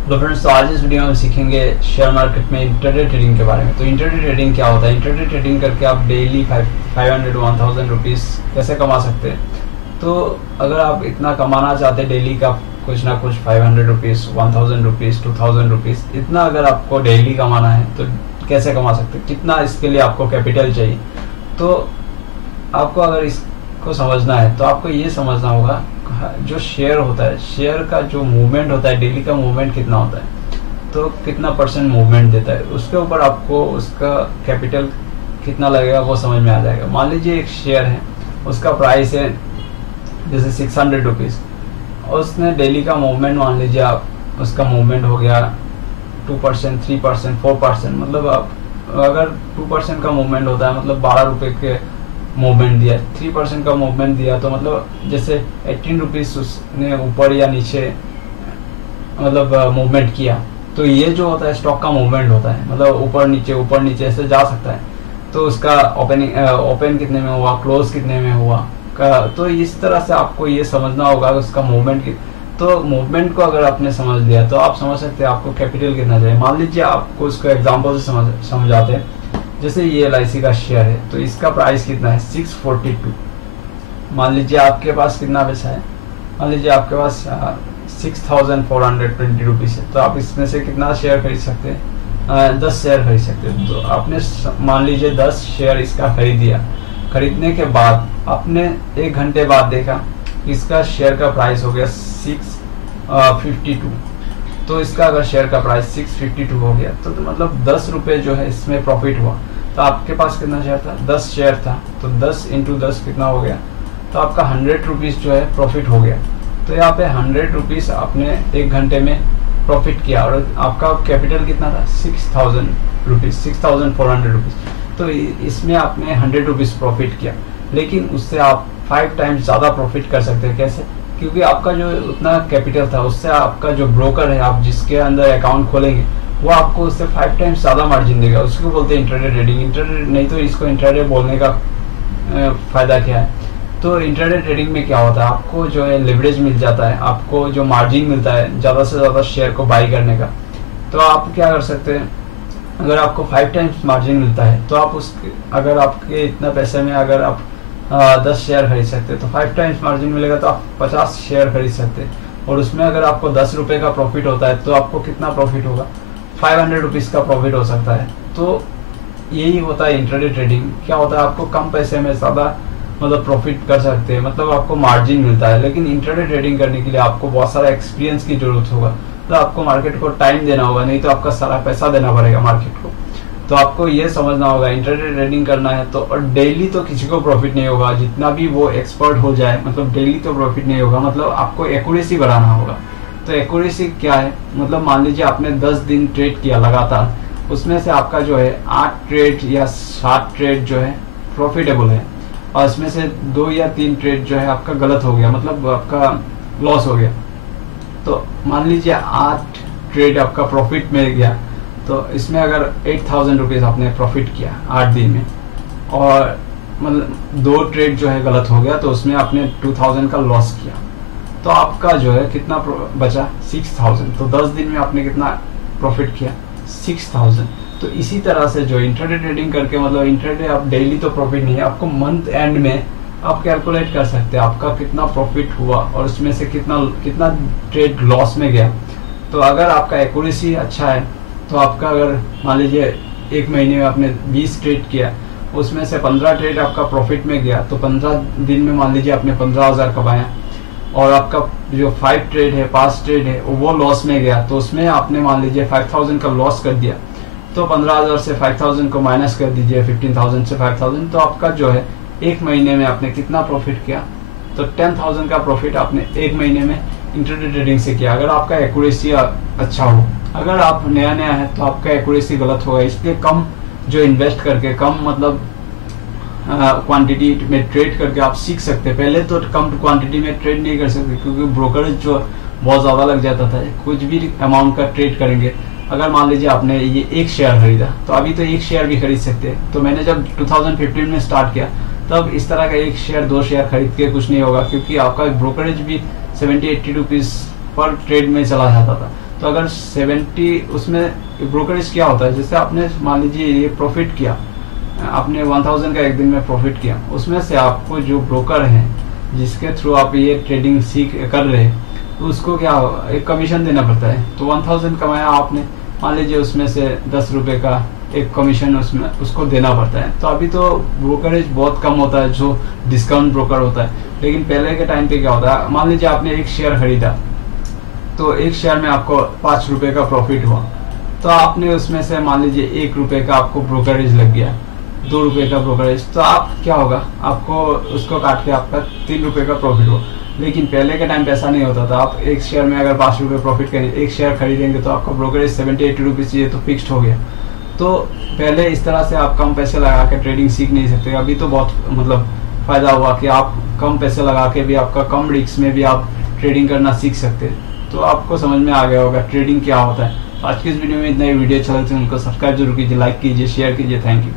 तो फ्रेंड्स, तो आज इस वीडियो में सीखेंगे शेयर मार्केट में इंट्राडे ट्रेडिंग के बारे में। तो इंट्राडे ट्रेडिंग क्या होता है? इंट्राडे ट्रेडिंग करके आप डेली 500-1000 रुपीज़ कैसे कमा सकते हैं। तो अगर आप इतना कमाना चाहते हैं डेली का कुछ ना कुछ 500 रुपीज़, 1000 रुपीज़, 2000 रुपीज़, इतना अगर आपको डेली कमाना है तो कैसे कमा सकते हैं, कितना इसके लिए आपको कैपिटल चाहिए। तो आपको अगर इसको समझना है तो आपको ये समझना होगा जो शेयर होता है, शेयर का जो मूवमेंट होता है, डेली का मूवमेंट कितना होता है, तो कितना परसेंट मूवमेंट देता है, उसके ऊपर आपको उसका कैपिटल कितना लगेगा वो समझ में आ जाएगा। मान लीजिए एक शेयर है, उसका प्राइस है जैसे 600 रुपीज़, और उसने डेली का मूवमेंट मान लीजिए आप, उसका मूवमेंट हो गया 2%, 3%, 4%, मतलब आप अगर 2% का मूवमेंट होता है मतलब 12 रुपये के मूवमेंट दिया, 3% का मूवमेंट दिया तो मतलब जैसे 18 रुपीज़ उसने ऊपर या नीचे मतलब मूवमेंट किया। तो ये जो होता है स्टॉक का मूवमेंट होता है, मतलब ऊपर नीचे ऐसे जा सकता है। तो उसका ओपन कितने में हुआ, क्लोज कितने में हुआ तो इस तरह से आपको ये समझना होगा उसका मूवमेंट की। तो मूवमेंट को अगर आपने समझ लिया तो आप समझ सकते हैं आपको कैपिटल कितना चाहिए। मान लीजिए आपको इसको एग्जाम्पल से समझाते हैं। जैसे ये LIC का शेयर है, तो इसका प्राइस कितना है 642। मान लीजिए आपके पास कितना पैसा है, मान लीजिए आपके पास 6420 रुपीज़ है, तो आप इसमें से कितना शेयर खरीद सकते हैं, 10 शेयर खरीद सकते हैं। तो आपने मान लीजिए 10 शेयर इसका खरीद दिया। खरीदने के बाद आपने 1 घंटे बाद देखा इसका शेयर का प्राइस हो गया 652। तो इसका अगर शेयर का प्राइस 652 हो गया तो मतलब 10 रुपये जो है इसमें प्रॉफिट हुआ। तो आपके पास कितना शेयर था, 10 शेयर था, तो 10 × 10 कितना हो गया, तो आपका 100 रुपीज़ जो है प्रॉफिट हो गया। तो यहाँ पे 100 रुपीज़ आपने 1 घंटे में प्रॉफिट किया और आपका कैपिटल कितना था 6000 रुपीज़, 6400 रुपीज़। तो इसमें आपने 100 रुपीज़ प्रॉफिट किया, लेकिन उससे आप 5 टाइम्स ज़्यादा प्रॉफिट कर सकते हैं। कैसे? क्योंकि आपका जो उतना कैपिटल था उससे आपका जो ब्रोकर है, आप जिसके अंदर अकाउंट खोलेंगे, वो आपको उससे 5 टाइम्स ज़्यादा मार्जिन देगा। उसको बोलते हैं इंट्राडे ट्रेडिंग। इंट्राडे नहीं तो इसको इंट्राडे बोलने का फ़ायदा क्या है। तो इंट्राडे ट्रेडिंग में क्या होता है, आपको जो है लेवरेज मिल जाता है, आपको जो मार्जिन मिलता है ज़्यादा से ज़्यादा शेयर को बाई करने का। तो आप क्या कर सकते हैं, अगर आपको 5 टाइम्स मार्जिन मिलता है तो आप अगर आपके इतना पैसे में अगर आप 10 शेयर खरीद सकते हैं तो 5 टाइम्स मार्जिन मिलेगा तो आप 50 शेयर खरीद सकते हैं। और उसमें अगर आपको 10 रुपये का प्रॉफिट होता है तो आपको कितना प्रॉफिट होगा, 500 रुपीज़ का प्रॉफिट हो सकता है। तो यही होता है इंट्राडे ट्रेडिंग। क्या होता है, आपको कम पैसे में ज़्यादा मतलब प्रॉफिट कर सकते हैं, मतलब आपको मार्जिन मिलता है। लेकिन इंट्राडे ट्रेडिंग करने के लिए आपको बहुत सारा एक्सपीरियंस की जरूरत होगा। तो आपको मार्केट को टाइम देना होगा, नहीं तो आपका सारा पैसा देना पड़ेगा मार्केट को। तो आपको ये समझना होगा इंट्राडे ट्रेडिंग करना है तो, और डेली तो किसी को प्रॉफिट नहीं होगा, जितना भी वो एक्सपर्ट हो जाए, मतलब डेली तो प्रॉफिट नहीं होगा। मतलब आपको एक्यूरेसी बढ़ाना होगा। तो एक्यूरेसी क्या है, मतलब मान लीजिए आपने 10 दिन ट्रेड किया लगातार, उसमें से आपका जो है 8 ट्रेड या 7 ट्रेड जो है प्रॉफिटेबल है, और इसमें से 2 या 3 ट्रेड जो है आपका गलत हो गया, मतलब आपका लॉस हो गया। तो मान लीजिए 8 ट्रेड आपका प्रॉफिट में गया, तो इसमें अगर 8000 रुपीज़ आपने प्रॉफिट किया 8 दिन में, और मतलब 2 ट्रेड जो है गलत हो गया तो उसमें आपने 2000 का लॉस किया, तो आपका जो है कितना बचा 6000। तो 10 दिन में आपने कितना प्रॉफिट किया 6000। तो इसी तरह से जो इंट्राडे ट्रेडिंग करके, मतलब इंट्राडे आप डेली तो प्रॉफिट नहीं है, आपको मंथ एंड में आप कैलकुलेट कर सकते हैं आपका कितना प्रॉफिट हुआ और उसमें से कितना ट्रेड लॉस में गया। तो अगर आपका एक्यूरेसी अच्छा है तो आपका अगर मान लीजिए 1 महीने में आपने 20 ट्रेड किया, उसमें से 15 ट्रेड आपका प्रॉफिट में गया, तो 15 दिन में मान लीजिए आपने 15000 कमाया, और आपका जो 5 ट्रेड है, 5 ट्रेड है वो लॉस में गया, तो उसमें आपने मान लीजिए 5000 का लॉस कर दिया। तो 15000 से 5000 को माइनस कर दीजिए, 15000 से 5000, तो आपका जो है 1 महीने में आपने कितना प्रॉफिट किया, तो 10000 का प्रॉफिट आपने 1 महीने में इंट्राडे ट्रेडिंग से किया। अगर आपका एक्यूरेसी अच्छा हो, अगर आप नया है तो आपका एक्यूरेसी गलत होगा, इसलिए कम जो इन्वेस्ट करके, कम मतलब क्वांटिटी में ट्रेड करके आप सीख सकते हैं। पहले तो कम क्वांटिटी में ट्रेड नहीं कर सकते क्योंकि ब्रोकरेज जो बहुत ज़्यादा लग जाता था। कुछ भी अमाउंट का ट्रेड करेंगे, अगर मान लीजिए आपने ये 1 शेयर खरीदा, तो अभी तो 1 शेयर भी खरीद सकते हैं। तो मैंने जब 2015 में स्टार्ट किया तब इस तरह का 1 शेयर 2 शेयर खरीद के कुछ नहीं होगा, क्योंकि आपका ब्रोकरेज भी 70-80 रुपीज़ पर ट्रेड में चला जाता था। तो अगर 70 उसमें ब्रोकरेज क्या होता है, जैसे आपने मान लीजिए ये प्रॉफिट किया, आपने 1000 का एक दिन में प्रॉफिट किया, उसमें से आपको जो ब्रोकर है जिसके थ्रू आप ये ट्रेडिंग कर रहे हैं, तो उसको क्या एक कमीशन देना पड़ता है। तो 1000 कमाया आपने, मान लीजिए उसमें से 10 रुपए का एक कमीशन उसमें उसको देना पड़ता है। तो अभी तो ब्रोकरेज बहुत कम होता है जो डिस्काउंट ब्रोकर होता है, लेकिन पहले के टाइम पे क्या होता है, मान लीजिए आपने एक शेयर खरीदा, तो एक शेयर में आपको 5 रुपए का प्रॉफिट हुआ, तो आपने उसमें से मान लीजिए 1 रुपए का आपको ब्रोकरेज लग गया, 2 रुपए का ब्रोकरेज, तो आप क्या होगा, आपको उसको काट के आपका 3 रुपए का प्रॉफिट हुआ। लेकिन पहले के टाइम पे ऐसा नहीं होता था। आप एक शेयर में अगर 5 रुपए प्रॉफिट करेंगे, एक शेयर खरीदेंगे, तो आपका ब्रोकरेज 70-80 रुपीज चाहिए, तो फिक्स्ड हो गया। तो पहले इस तरह से आप कम पैसे लगा के ट्रेडिंग सीख नहीं सकते। अभी तो बहुत मतलब फायदा हुआ कि आप कम पैसे लगा के भी, आपका कम रिस्क में भी आप ट्रेडिंग करना सीख सकते हैं। तो आपको समझ में आ गया होगा ट्रेडिंग क्या होता है। आज की इस वीडियो में इतना ही। वीडियो अच्छा लगता है उनको सब्सक्राइब जरूर कीजिए, लाइक कीजिए, शेयर कीजिए। Thank you.